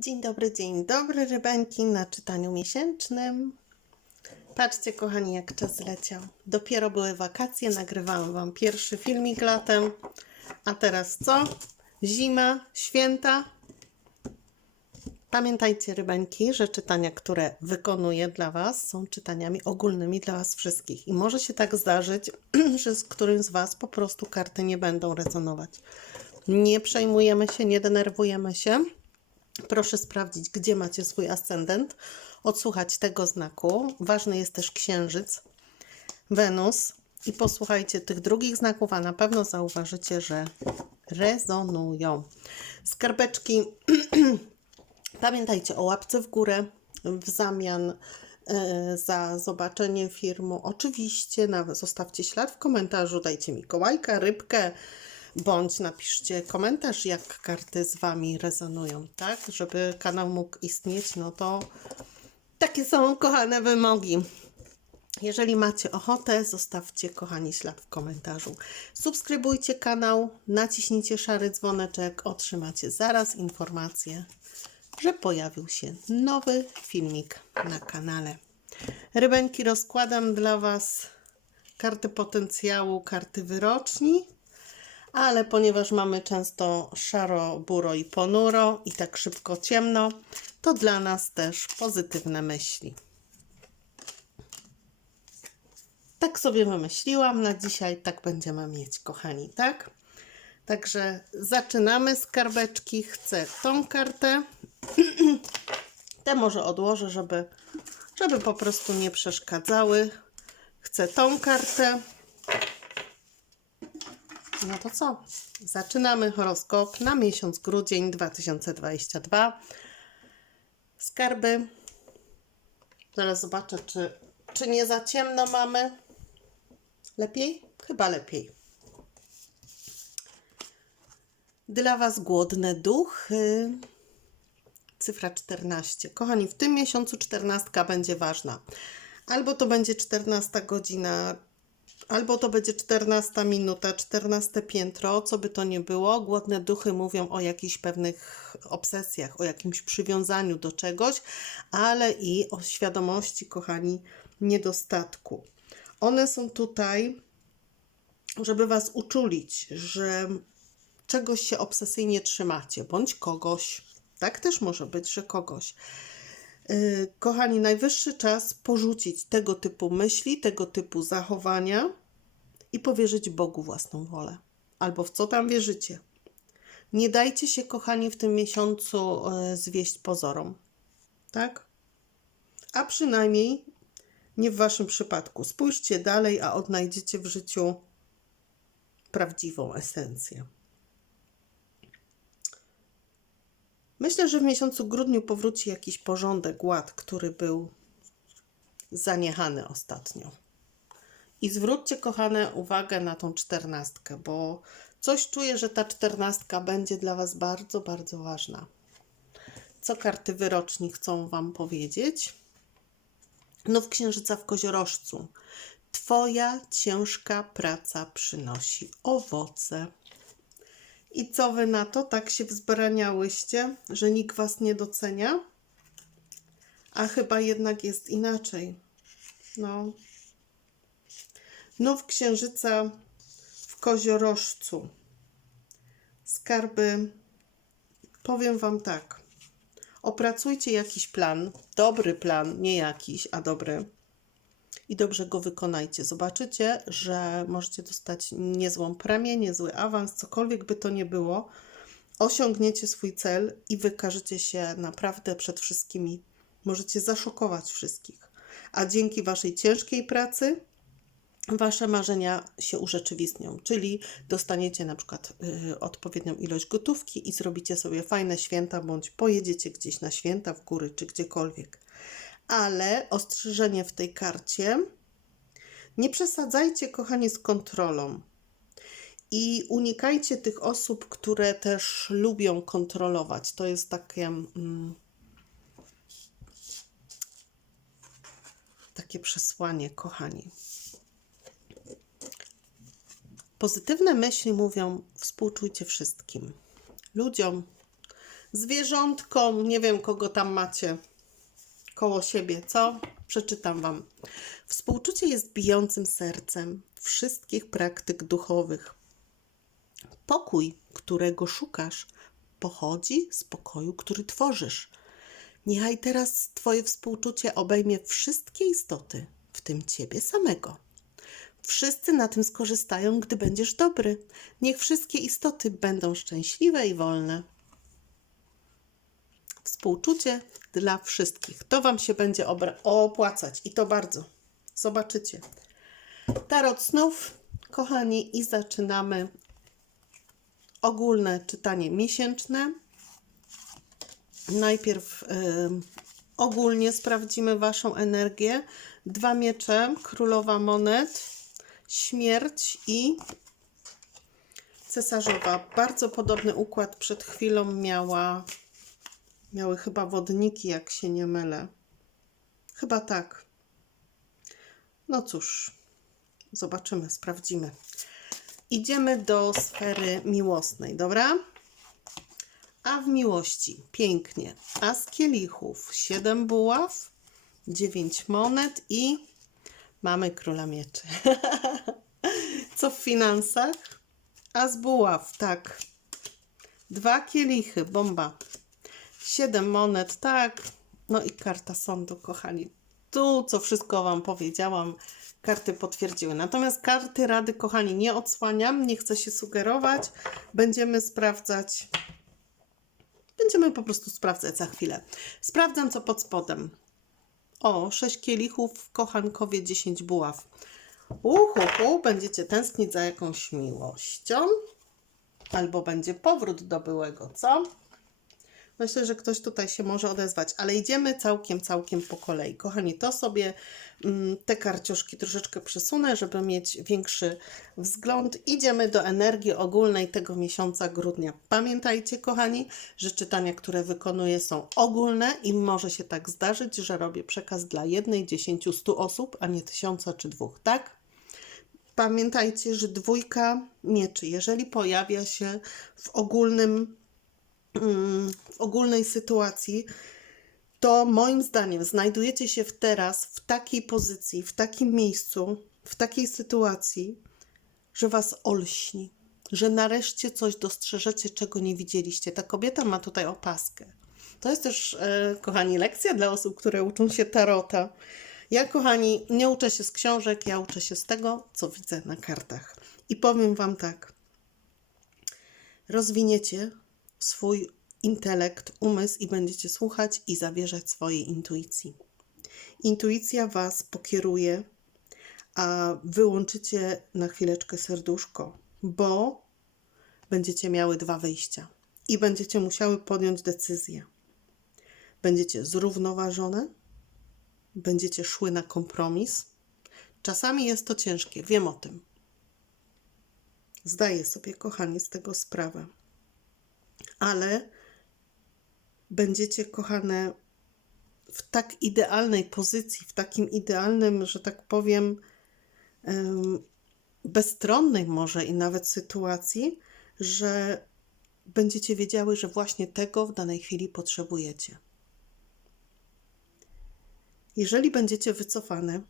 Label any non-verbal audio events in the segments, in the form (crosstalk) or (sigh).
Dzień dobry, dzień dobry, rybańki na czytaniu miesięcznym. Patrzcie, kochani, jak czas leciał. Dopiero były wakacje, nagrywałam Wam pierwszy filmik latem. A teraz co? Zima, święta. Pamiętajcie, rybańki, że czytania, które wykonuję dla Was, są czytaniami ogólnymi dla Was wszystkich. I może się tak zdarzyć, (clears throat) że z którymś z Was po prostu karty nie będą rezonować. Nie przejmujemy się, nie denerwujemy się. Proszę sprawdzić, gdzie macie swój ascendent, odsłuchać tego znaku. Ważny jest też księżyc, Wenus i posłuchajcie tych drugich znaków, a na pewno zauważycie, że rezonują. Skarbeczki, (clears throat) pamiętajcie o łapce w górę w zamian e, za zobaczenie filmu. Oczywiście zostawcie ślad w komentarzu, dajcie Mikołajka, rybkę, bądź napiszcie komentarz, jak karty z Wami rezonują, tak? Żeby kanał mógł istnieć, no to takie są kochane wymogi. Jeżeli macie ochotę, zostawcie kochani ślad w komentarzu. Subskrybujcie kanał, naciśnijcie szary dzwoneczek, otrzymacie zaraz informację, że pojawił się nowy filmik na kanale. Rybenki rozkładam dla Was karty potencjału, karty wyroczni ale ponieważ mamy często szaro, buro i ponuro i tak szybko ciemno, to dla nas też pozytywne myśli. Tak sobie wymyśliłam na dzisiaj, tak będziemy mieć, kochani, tak? Także zaczynamy skarbeczki. Chcę tą kartę. (clears throat) Te może odłożę, żeby, żeby po prostu nie przeszkadzały. Chcę tą kartę. No to co? Zaczynamy horoskop na miesiąc grudzień 2022. Skarby. Zaraz zobaczę, czy, czy nie za ciemno mamy. Lepiej? Chyba lepiej. Dla Was głodne duchy. Cyfra 14. Kochani, w tym miesiącu 14 będzie ważna. Albo to będzie 14 godzina, Albo to będzie 14 minuta, 14 piętro, co by to nie było. Głodne duchy mówią o jakichś pewnych obsesjach, o jakimś przywiązaniu do czegoś, ale i o świadomości, kochani, niedostatku. One są tutaj, żeby Was uczulić, że czegoś się obsesyjnie trzymacie, bądź kogoś. Tak też może być, że kogoś. Yy, Kochani, najwyższy czas porzucić tego typu myśli, tego typu zachowania i powierzyć Bogu własną wolę. Albo w co tam wierzycie. Nie dajcie się, kochani, w tym miesiącu yy, zwieść pozorom. Tak? A przynajmniej nie w waszym przypadku. Spójrzcie dalej, a odnajdziecie w życiu prawdziwą esencję. Myślę, że w miesiącu grudniu powróci jakiś porządek, ład, który był zaniechany ostatnio. I zwróćcie, kochane, uwagę na tą czternastkę, bo coś czuję, że ta czternastka będzie dla Was bardzo, bardzo ważna. Co karty wyroczni chcą Wam powiedzieć? No w Księżyca w Koziorożcu. Twoja ciężka praca przynosi owoce. I co wy na to? Tak się wzbraniałyście, że nikt was nie docenia? A chyba jednak jest inaczej. No. Nów księżyca w koziorożcu. Skarby. Powiem wam tak. Opracujcie jakiś plan, dobry plan, nie jakiś, a dobry. I dobrze go wykonajcie. Zobaczycie, że możecie dostać niezłą premię, niezły awans, cokolwiek by to nie było. Osiągniecie swój cel i wykażecie się naprawdę przed wszystkimi. Możecie zaszokować wszystkich. A dzięki waszej ciężkiej pracy wasze marzenia się urzeczywistnią, czyli dostaniecie na przykład y, odpowiednią ilość gotówki i zrobicie sobie fajne święta, bądź pojedziecie gdzieś na święta w góry czy gdziekolwiek. Ale ostrzeżenie w tej karcie: nie przesadzajcie, kochani, z kontrolą. I unikajcie tych osób, które też lubią kontrolować. To jest takie. Mm, takie przesłanie, kochani. Pozytywne myśli mówią: współczujcie wszystkim ludziom, zwierzątko, nie wiem kogo tam macie koło siebie, co? Przeczytam Wam. Współczucie jest bijącym sercem wszystkich praktyk duchowych. Pokój, którego szukasz, pochodzi z pokoju, który tworzysz. Niechaj teraz Twoje współczucie obejmie wszystkie istoty, w tym Ciebie samego. Wszyscy na tym skorzystają, gdy będziesz dobry. Niech wszystkie istoty będą szczęśliwe i wolne. Współczucie dla wszystkich. To Wam się będzie opłacać i to bardzo. Zobaczycie. Tarot snów, kochani, i zaczynamy ogólne czytanie miesięczne. Najpierw ogólnie sprawdzimy Waszą energię. Dwa miecze, królowa monet, śmierć i cesarzowa. Bardzo podobny układ przed chwilą miała, miały chyba wodniki, jak się nie mylę. Chyba tak. No cóż, zobaczymy, sprawdzimy. Idziemy do sfery miłosnej, dobra? A w miłości pięknie. As kielichów, 7 buław, 9 monet i mamy króla mieczy. (laughs) Co w finansach? As buław, tak. Dwa kielichy, bomba. 7 monet, tak. No i karta sądu, kochani. Tu, co wszystko Wam powiedziałam, karty potwierdziły. Natomiast karty rady, kochani, nie odsłaniam, nie chcę się sugerować. Będziemy sprawdzać. Będziemy po prostu sprawdzać za chwilę. Sprawdzam, co pod spodem. O, 6 kielichów, kochankowie, 10 buław. Uhu, hu, będziecie tęsknić za jakąś miłością. Albo będzie powrót do byłego, co? Myślę, że ktoś tutaj się może odezwać, ale idziemy całkiem, całkiem po kolei. Kochani, to sobie mm, te karcioszki troszeczkę przesunę, żeby mieć większy wzgląd. Idziemy do energii ogólnej tego miesiąca grudnia. Pamiętajcie, kochani, że czytania, które wykonuję są ogólne i może się tak zdarzyć, że robię przekaz dla jednej, dziesięciu, stu osób, a nie tysiąca czy dwóch, tak? Pamiętajcie, że dwójka mieczy, jeżeli pojawia się w ogólnym w ogólnej sytuacji, to moim zdaniem znajdujecie się teraz w takiej pozycji, w takim miejscu, w takiej sytuacji, że was olśni, że nareszcie coś dostrzeżecie, czego nie widzieliście. Ta kobieta ma tutaj opaskę. To jest też, e, kochani, lekcja dla osób, które uczą się tarota. Ja, kochani, nie uczę się z książek, ja uczę się z tego, co widzę na kartach. I powiem Wam tak. Rozwiniecie swój intelekt, umysł i będziecie słuchać i zawierzać swojej intuicji. Intuicja Was pokieruje, a wyłączycie na chwileczkę serduszko, bo będziecie miały dwa wyjścia i będziecie musiały podjąć decyzję. Będziecie zrównoważone, będziecie szły na kompromis. Czasami jest to ciężkie, wiem o tym. Zdaję sobie, kochani, z tego sprawę. Ale będziecie kochane w tak idealnej pozycji, w takim idealnym, że tak powiem, em, bezstronnej może i nawet sytuacji, że będziecie wiedziały, że właśnie tego w danej chwili potrzebujecie. Jeżeli będziecie wycofane,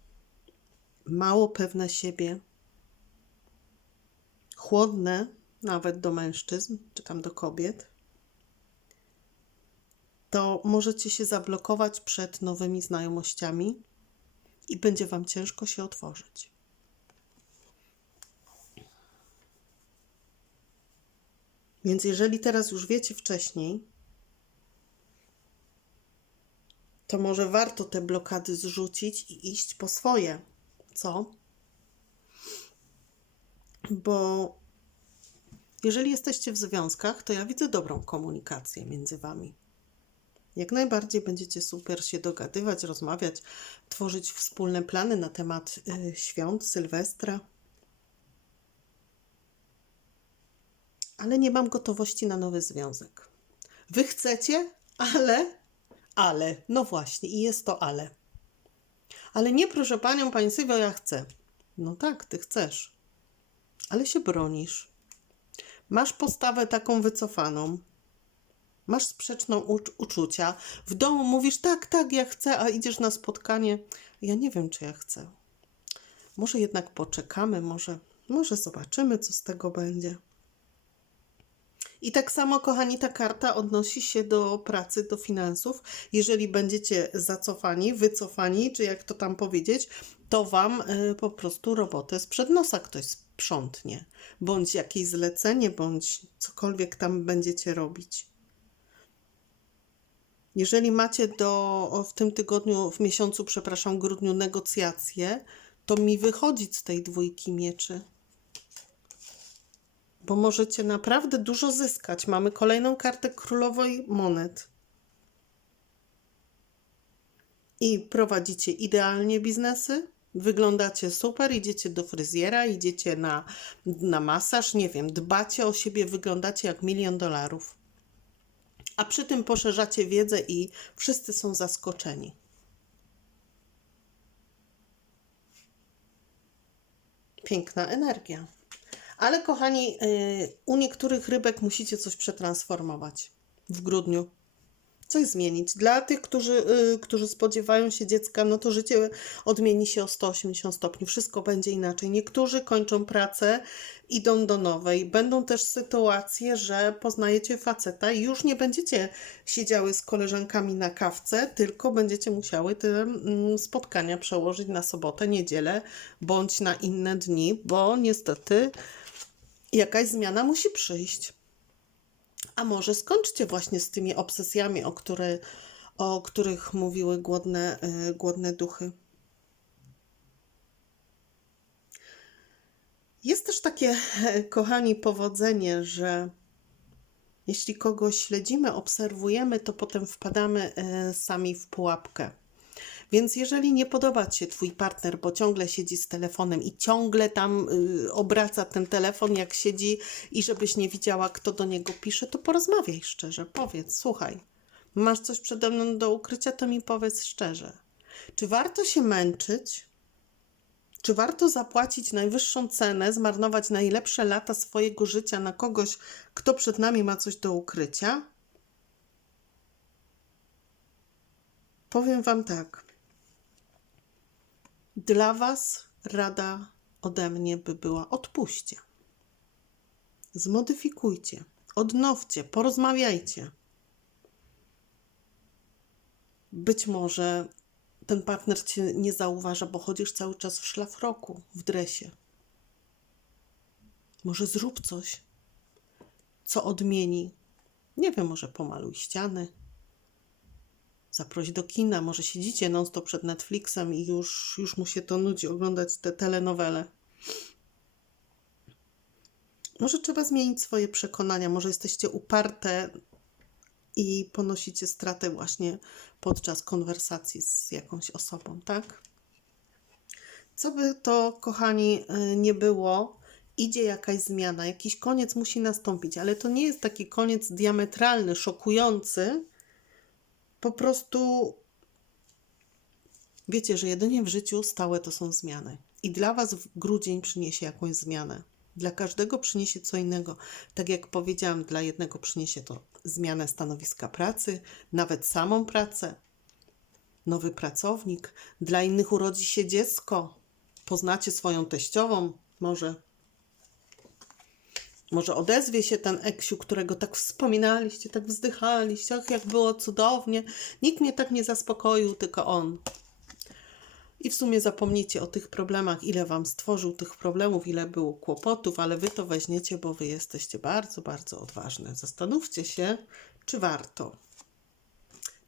mało pewne siebie, chłodne nawet do mężczyzn, czy tam do kobiet, to możecie się zablokować przed nowymi znajomościami i będzie Wam ciężko się otworzyć. Więc jeżeli teraz już wiecie wcześniej, to może warto te blokady zrzucić i iść po swoje. Co? Bo jeżeli jesteście w związkach, to ja widzę dobrą komunikację między Wami. Jak najbardziej będziecie super się dogadywać, rozmawiać, tworzyć wspólne plany na temat y, świąt, Sylwestra. Ale nie mam gotowości na nowy związek. Wy chcecie, ale, ale, no właśnie, i jest to ale. Ale nie, proszę panią, pani Sylwio, ja chcę. No tak, ty chcesz, ale się bronisz. Masz postawę taką wycofaną Masz sprzeczną ucz- uczucia. W domu mówisz tak, tak, ja chcę, a idziesz na spotkanie. Ja nie wiem, czy ja chcę. Może jednak poczekamy, może, może zobaczymy, co z tego będzie. I tak samo, kochani, ta karta odnosi się do pracy, do finansów. Jeżeli będziecie zacofani, wycofani, czy jak to tam powiedzieć, to wam y, po prostu robotę sprzed nosa ktoś sprzątnie, bądź jakieś zlecenie, bądź cokolwiek tam będziecie robić. Jeżeli macie do, w tym tygodniu, w miesiącu, przepraszam, grudniu negocjacje, to mi wychodzić z tej dwójki mieczy bo możecie naprawdę dużo zyskać. Mamy kolejną kartę królowej monet. I prowadzicie idealnie biznesy, wyglądacie super, idziecie do fryzjera, idziecie na, na masaż, nie wiem, dbacie o siebie, wyglądacie jak milion dolarów. A przy tym poszerzacie wiedzę i wszyscy są zaskoczeni. Piękna energia. Ale kochani, y, u niektórych rybek musicie coś przetransformować w grudniu. Coś zmienić. Dla tych, którzy, y, którzy spodziewają się dziecka, no to życie odmieni się o 180 stopni. Wszystko będzie inaczej. Niektórzy kończą pracę, idą do nowej. Będą też sytuacje, że poznajecie faceta i już nie będziecie siedziały z koleżankami na kawce, tylko będziecie musiały te mm, spotkania przełożyć na sobotę, niedzielę bądź na inne dni, bo niestety jakaś zmiana musi przyjść. A może skończcie właśnie z tymi obsesjami, o, które, o których mówiły głodne, y, głodne duchy. Jest też takie, (laughs) kochani, powodzenie, że jeśli kogoś śledzimy, obserwujemy, to potem wpadamy y, sami w pułapkę. Więc jeżeli nie podoba Ci się Twój partner, bo ciągle siedzi z telefonem i ciągle tam y, obraca ten telefon, jak siedzi, i żebyś nie widziała, kto do niego pisze, to porozmawiaj szczerze. Powiedz, słuchaj, masz coś przede mną do ukrycia, to mi powiedz szczerze. Czy warto się męczyć? Czy warto zapłacić najwyższą cenę, zmarnować najlepsze lata swojego życia na kogoś, kto przed nami ma coś do ukrycia? Powiem Wam tak. Dla Was rada ode mnie by była: odpuśćcie. Zmodyfikujcie, odnowcie, porozmawiajcie. Być może ten partner cię nie zauważa, bo chodzisz cały czas w szlafroku, w dresie. Może zrób coś, co odmieni. Nie wiem, może pomaluj ściany, zaproś do kina, może siedzicie non-stop przed Netflixem i już, już mu się to nudzi oglądać te telenowele. Może trzeba zmienić swoje przekonania, może jesteście uparte i ponosicie stratę właśnie podczas konwersacji z jakąś osobą, tak? Co by to, kochani, y, nie było, idzie jakaś zmiana, jakiś koniec musi nastąpić, ale to nie jest taki koniec diametralny, szokujący, po prostu wiecie, że jedynie w życiu stałe to są zmiany. I dla Was w grudzień przyniesie jakąś zmianę. Dla każdego przyniesie co innego. Tak jak powiedziałam, dla jednego przyniesie to zmianę stanowiska pracy, nawet samą pracę, nowy pracownik. Dla innych urodzi się dziecko. Poznacie swoją teściową, może może odezwie się ten Eksiu, którego tak wspominaliście, tak wzdychaliście, ach, jak było cudownie. Nikt mnie tak nie zaspokoił, tylko on. I w sumie zapomnicie o tych problemach, ile wam stworzył tych problemów, ile było kłopotów, ale wy to weźmiecie, bo wy jesteście bardzo, bardzo odważne. Zastanówcie się, czy warto.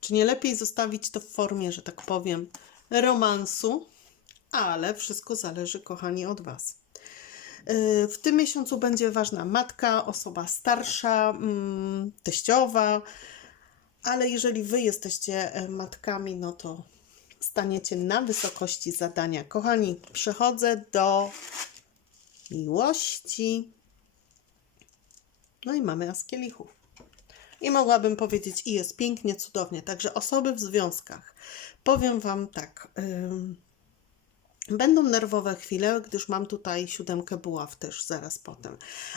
Czy nie lepiej zostawić to w formie, że tak powiem, romansu, ale wszystko zależy, kochani, od was. Y, W tym miesiącu będzie ważna matka, osoba starsza, mm, teściowa, ale jeżeli Wy jesteście e, matkami, no to staniecie na wysokości zadania. Kochani, przechodzę do miłości. No i mamy as kielichów. I mogłabym powiedzieć, i jest pięknie, cudownie. Także osoby w związkach. Powiem Wam tak. ym, Będą nerwowe chwile, gdyż mam tutaj siódemkę buław też zaraz potem.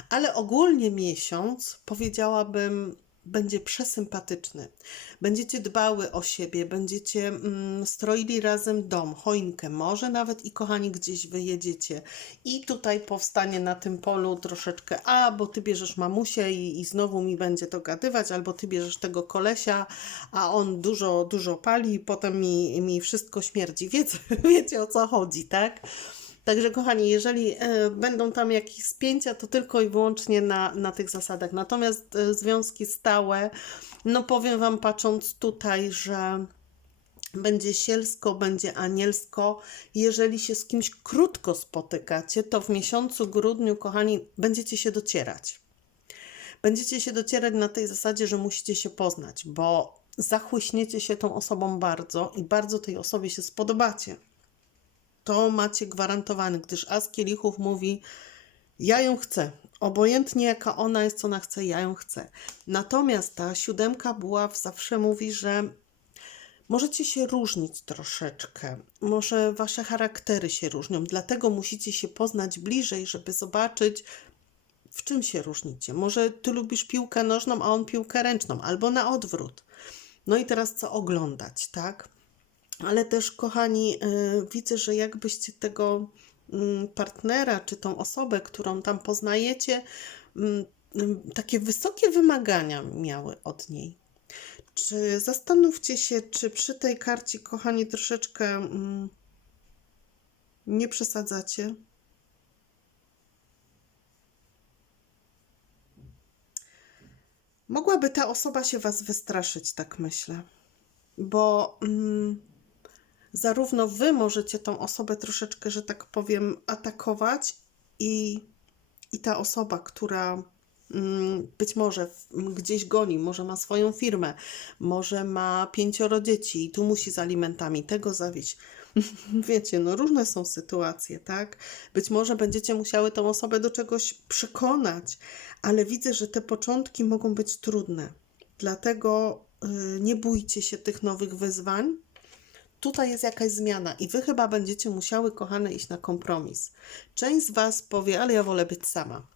Ale ogólnie miesiąc powiedziałabym będzie przesympatyczny. Będziecie dbały o siebie, będziecie mm, stroili razem dom, choinkę, może nawet i kochani gdzieś wyjedziecie. I tutaj powstanie na tym polu troszeczkę, a bo ty bierzesz mamusię i, i znowu mi będzie to gadywać, albo ty bierzesz tego kolesia, a on dużo, dużo pali i potem mi, mi wszystko śmierdzi. (laughs) Wiecie, wiecie o co chodzi, tak? Także kochani, jeżeli e, będą tam jakieś spięcia, to tylko i wyłącznie na, na tych zasadach. Natomiast e, związki stałe, no powiem Wam, patrząc tutaj, że będzie sielsko, będzie anielsko. Jeżeli się z kimś krótko spotykacie, to w miesiącu grudniu, kochani, będziecie się docierać. Będziecie się docierać na tej zasadzie, że musicie się poznać, bo zachłyśniecie się tą osobą bardzo i bardzo tej osobie się spodobacie to macie gwarantowane, gdyż As Kielichów mówi, ja ją chcę. Obojętnie jaka ona jest, co ona chce, ja ją chcę. Natomiast ta siódemka buław zawsze mówi, że możecie się różnić troszeczkę. Może wasze charaktery się różnią, dlatego musicie się poznać bliżej, żeby zobaczyć, w czym się różnicie. Może ty lubisz piłkę nożną, a on piłkę ręczną, albo na odwrót. No i teraz co oglądać, tak? Ale też, kochani, y, widzę, że jakbyście tego mm, partnera czy tą osobę, którą tam poznajecie, mm, mm, takie wysokie wymagania miały od niej. Czy zastanówcie się, czy przy tej karcie, kochani, troszeczkę nie przesadzacie? Mogłaby ta osoba się Was wystraszyć, tak myślę. Bo. Zarówno wy możecie tą osobę troszeczkę, że tak powiem, atakować i, i ta osoba, która mm, być może gdzieś goni, może ma swoją firmę, może ma pięcioro dzieci i tu musi z alimentami tego zawieść. (laughs) Wiecie, no różne są sytuacje, tak? Być może będziecie musiały tą osobę do czegoś przekonać, ale widzę, że te początki mogą być trudne. Dlatego yy, nie bójcie się tych nowych wyzwań, tutaj jest jakaś zmiana i wy chyba będziecie musiały, kochane, iść na kompromis. Część z was powie, ale ja wolę być sama.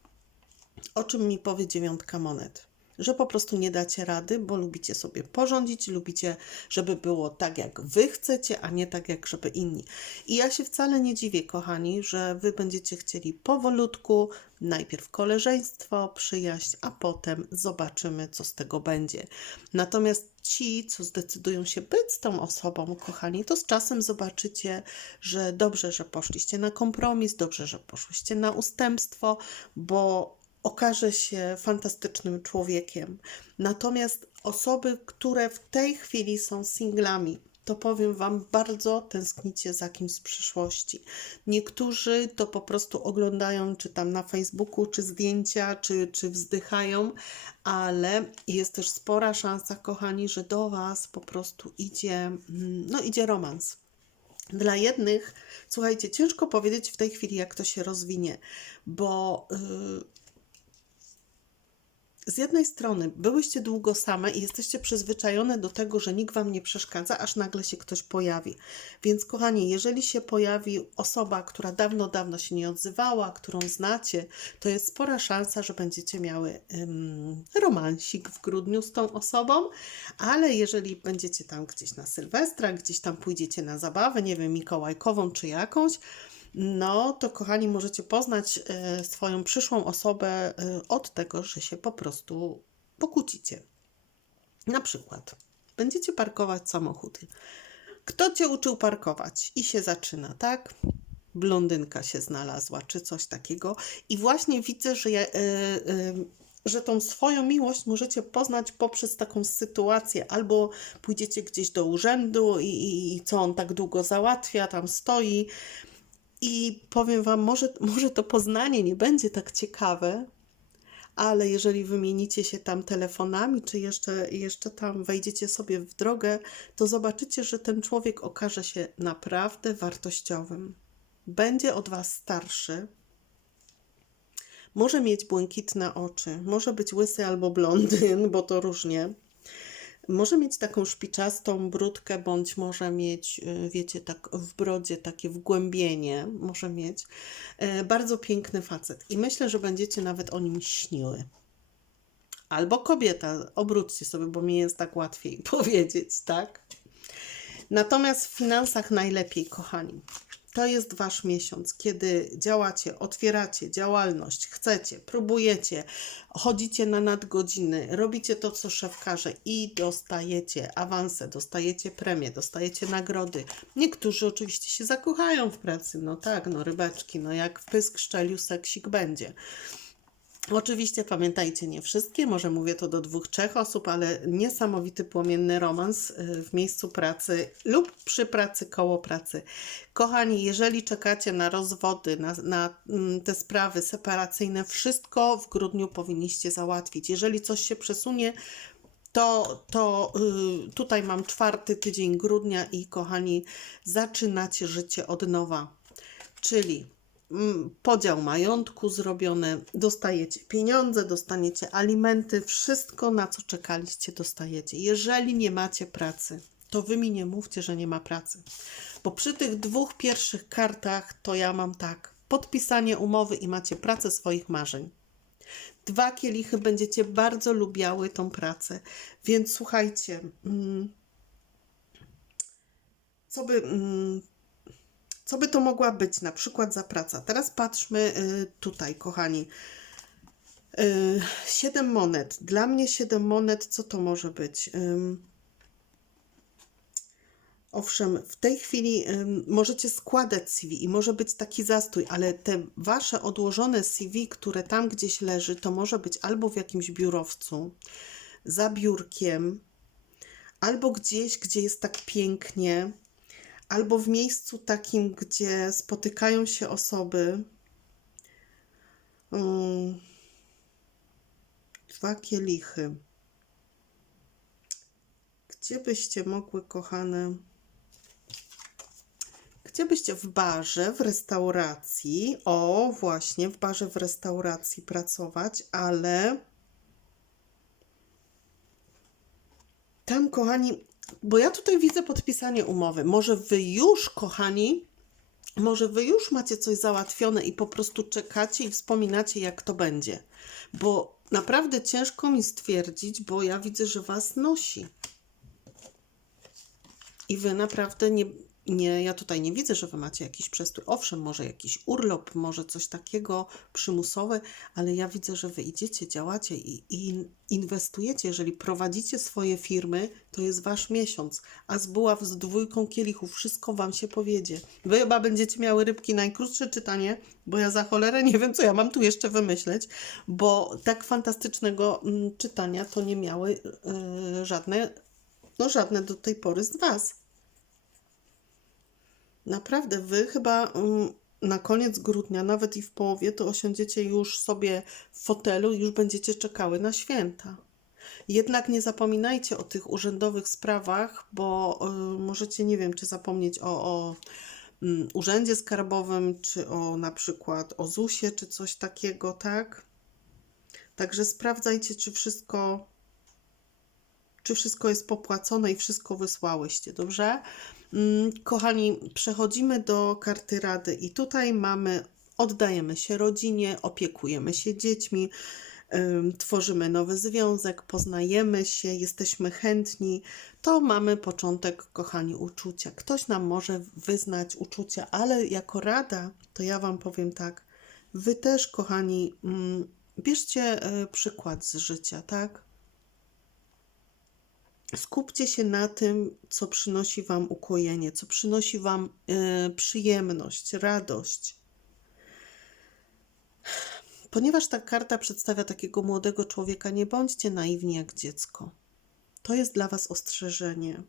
O czym mi powie dziewiątka monet? Że po prostu nie dacie rady, bo lubicie sobie porządzić, lubicie, żeby było tak, jak wy chcecie, a nie tak, jak żeby inni. I ja się wcale nie dziwię, kochani, że wy będziecie chcieli powolutku, najpierw koleżeństwo, przyjaźń, a potem zobaczymy, co z tego będzie. Natomiast ci, co zdecydują się być z tą osobą, kochani, to z czasem zobaczycie, że dobrze, że poszliście na kompromis, dobrze, że poszliście na ustępstwo, bo okaże się fantastycznym człowiekiem. Natomiast osoby, które w tej chwili są singlami, to powiem Wam, bardzo tęsknicie za kimś z przyszłości. Niektórzy to po prostu oglądają, czy tam na Facebooku, czy zdjęcia, czy, czy wzdychają, ale jest też spora szansa, kochani, że do Was po prostu idzie, mm, no idzie romans. Dla jednych, słuchajcie, ciężko powiedzieć w tej chwili, jak to się rozwinie, bo yy, z jednej strony byłyście długo same i jesteście przyzwyczajone do tego, że nikt wam nie przeszkadza, aż nagle się ktoś pojawi. Więc, kochani, jeżeli się pojawi osoba, która dawno, dawno się nie odzywała, którą znacie, to jest spora szansa, że będziecie miały romansik w grudniu z tą osobą, ale jeżeli będziecie tam gdzieś na Sylwestra, gdzieś tam pójdziecie na zabawę, nie wiem, mikołajkową czy jakąś, no to kochani, możecie poznać e, swoją przyszłą osobę e, od tego, że się po prostu pokłócicie. Na przykład będziecie parkować samochód. Kto cię uczył parkować? I się zaczyna, tak? Blondynka się znalazła, czy coś takiego. I właśnie widzę, że ja, yy, że tą swoją miłość możecie poznać poprzez taką sytuację, albo pójdziecie gdzieś do urzędu i, i, i co on tak długo załatwia, tam stoi, i powiem Wam, może, może to poznanie nie będzie tak ciekawe, ale jeżeli wymienicie się tam telefonami, czy jeszcze, jeszcze tam wejdziecie sobie w drogę, to zobaczycie, że ten człowiek okaże się naprawdę wartościowym. Będzie od Was starszy, może mieć błękitne oczy, może być łysy albo blondyn, bo to różnie może mieć taką szpiczastą brudkę, bądź może mieć, y, wiecie, tak w brodzie takie wgłębienie, może mieć. E, bardzo piękny facet i myślę, że będziecie nawet o nim śniły. Albo kobieta, obróćcie sobie, bo mi jest tak łatwiej (laughs) powiedzieć, tak? Natomiast w finansach najlepiej, kochani. To jest wasz miesiąc, kiedy działacie, otwieracie działalność, chcecie, próbujecie, chodzicie na nadgodziny, robicie to, co szef każe i dostajecie awanse, dostajecie premie, dostajecie nagrody. Niektórzy oczywiście się zakochają w pracy, no tak, no rybeczki, no jak w pysk szczeliu seksik będzie. Oczywiście pamiętajcie, nie wszystkie, może mówię to do dwóch, trzech osób, ale niesamowity płomienny romans y, w miejscu pracy lub przy pracy, koło pracy. Kochani, jeżeli czekacie na rozwody, na, na mm, te sprawy separacyjne, wszystko w grudniu powinniście załatwić. Jeżeli coś się przesunie, to, to y, tutaj mam czwarty tydzień grudnia i kochani, zaczynacie życie od nowa. Czyli podział majątku zrobiony, dostajecie pieniądze, dostaniecie alimenty, wszystko na co czekaliście dostajecie. Jeżeli nie macie pracy, to wy mi nie mówcie, że nie ma pracy. Bo przy tych dwóch pierwszych kartach to ja mam tak, podpisanie umowy i macie pracę swoich marzeń. Dwa kielichy będziecie bardzo lubiały tą pracę. Więc słuchajcie, mm, co by, mm, co by to mogła być na przykład za praca? Teraz patrzmy y, tutaj, kochani. Y, Siedem monet. Dla mnie siedem monet, co to może być? Owszem, w tej chwili możecie składać CV i może być taki zastój, ale te wasze odłożone CV, które tam gdzieś leży, to może być albo w jakimś biurowcu, za biurkiem, albo gdzieś, gdzie jest tak pięknie, albo w miejscu takim, gdzie spotykają się osoby. Ym, Dwa kielichy. Gdzie byście mogły, kochane, gdzie byście w barze, w restauracji, o właśnie, w barze, w restauracji pracować, ale tam, kochani, bo ja tutaj widzę podpisanie umowy. Może wy już, kochani, może wy już macie coś załatwione i po prostu czekacie i wspominacie, jak to będzie. Bo naprawdę ciężko mi stwierdzić, bo ja widzę, że was nosi. I wy naprawdę nie, nie, ja tutaj nie widzę, że wy macie jakiś przestój. Owszem, może jakiś urlop, może coś takiego przymusowe, ale ja widzę, że wy idziecie, działacie i, i inwestujecie. Jeżeli prowadzicie swoje firmy, to jest wasz miesiąc. A z buław z dwójką kielichów wszystko wam się powiedzie. Wy chyba będziecie miały rybki najkrótsze czytanie, bo ja za cholerę nie wiem, co ja mam tu jeszcze wymyśleć, bo tak fantastycznego mm, czytania to nie miały yy, żadne, no żadne do tej pory z was. Naprawdę, wy chyba mm, na koniec grudnia, nawet i w połowie, to osiądziecie już sobie w fotelu i już będziecie czekały na święta. Jednak nie zapominajcie o tych urzędowych sprawach, bo y, możecie, nie wiem, czy zapomnieć o, o mm, urzędzie skarbowym, czy o na przykład o ZUS-ie, czy coś takiego, tak? Także sprawdzajcie, czy wszystko, czy wszystko jest popłacone i wszystko wysłałyście, dobrze? Mm, Kochani, przechodzimy do karty rady i tutaj mamy, oddajemy się rodzinie, opiekujemy się dziećmi, ym, tworzymy nowy związek, poznajemy się, jesteśmy chętni. To mamy początek, kochani, uczucia. Ktoś nam może wyznać uczucia, ale jako rada, to ja Wam powiem tak, Wy też, kochani, mm, bierzcie y, przykład z życia, tak? Skupcie się na tym, co przynosi Wam ukojenie, co przynosi Wam y, przyjemność, radość. Ponieważ ta karta przedstawia takiego młodego człowieka, nie bądźcie naiwni jak dziecko. To jest dla Was ostrzeżenie.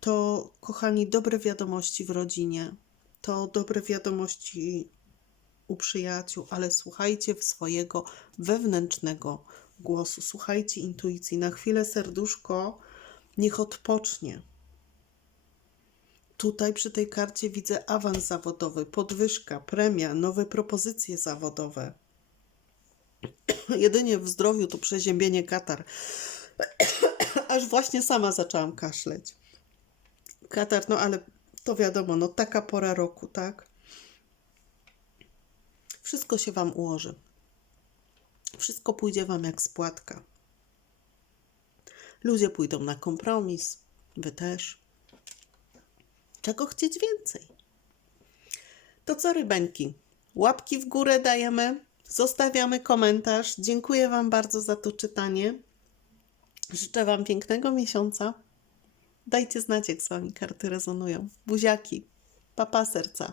To, kochani, dobre wiadomości w rodzinie, to dobre wiadomości u przyjaciół, ale słuchajcie swojego wewnętrznego głosu, słuchajcie intuicji. Na chwilę serduszko niech odpocznie. Tutaj przy tej karcie widzę awans zawodowy, podwyżka, premia, nowe propozycje zawodowe. Jedynie w zdrowiu to przeziębienie katar. (coughs) Aż właśnie sama zaczęłam kaszleć. Katar, no ale to wiadomo, no taka pora roku, tak? Wszystko się Wam ułoży. Wszystko pójdzie Wam jak spłatka. Ludzie pójdą na kompromis, Wy też. Czego chcieć więcej? To co, rybeńki? Łapki w górę dajemy, zostawiamy komentarz. Dziękuję Wam bardzo za to czytanie. Życzę Wam pięknego miesiąca. Dajcie znać, jak z Wami karty rezonują. Buziaki, papa serca.